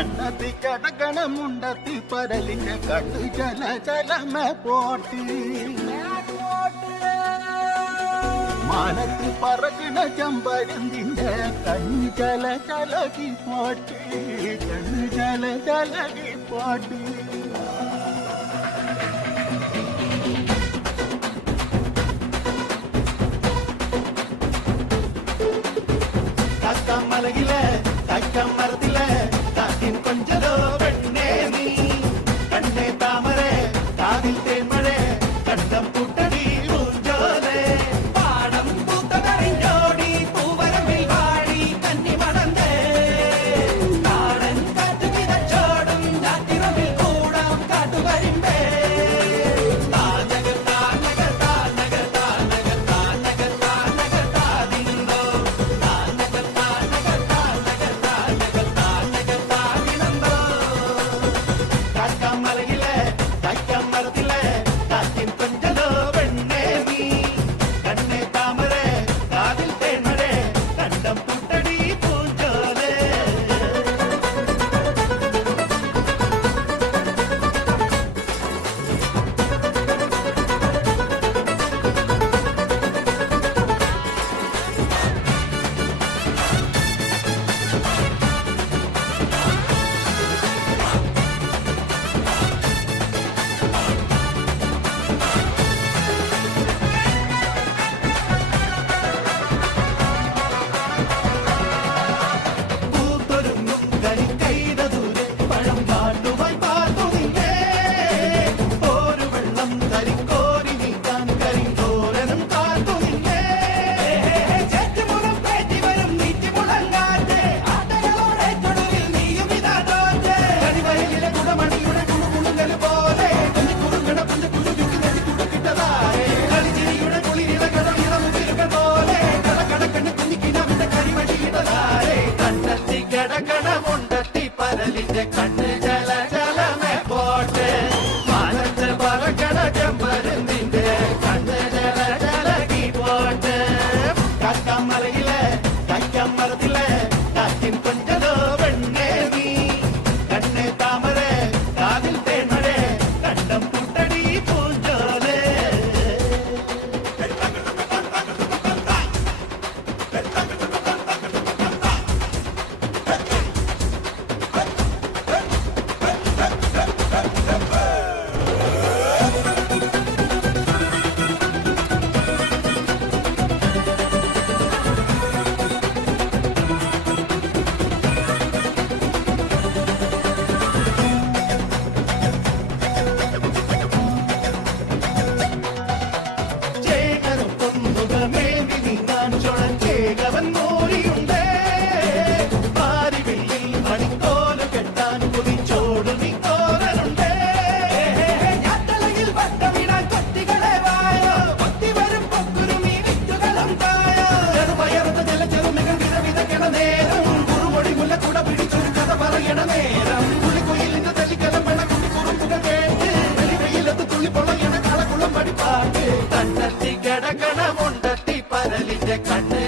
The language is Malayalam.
കണ്ണത്തി കടകണമുണ്ടത്തി പരലിഞ്ഞ കണ്ണു ചല ചലമ പോട്ടി മാനത്ത് പറക്കണ ചമ്പരന്തിന്റെ കണ്ണു ചല ചലകി പോട്ടി കണ്ണു ചല ചലകി പോട്ടി മലകില തക്കം മരത്തില കാറ്റിൻ കൊഞ്ചലോ പെണ്ണേ നീ കണ്ണേ താമരേ കാതിൽ തേന്മഴേ കണ്ടം പുട്ടടി പൂഞ്ചോലേ പാടം പൂത്ത കരിഞ്ഞോടി പൂവരമ്പിൽ വാടി കന്നി മടന്തേ കാടൻ കാറ്റു കിതച്ചോടും ഞാറ്റിറമ്പിൽ കൂടാം കാട്ടുകരിമ്പേ താനക താനക താനക താനക താനക താനക താതിന്തോ കണ്ണ് ജല ജലമേ പോട്ടെ മാനത്ത് പറക്കണ ചെമ്പരുന്നിന്റെ കണ്ണ് ജല ജലകി പോട്ടെ കാക്കമലയിലെ കൈക്കമരത്തിലെ കാറ്റിൻ കൊഞ്ചലോ പെണ്ണേ നീ കണ്ണേ താമരേ കാതിൽ തേന്മഴേ കണ്ടം പുട്ടടി പൂഞ്ചോലേ കണ്ണത്തി കിടക്കണമുണ്ടത്തി പരലിന്റെ കണ്ണ്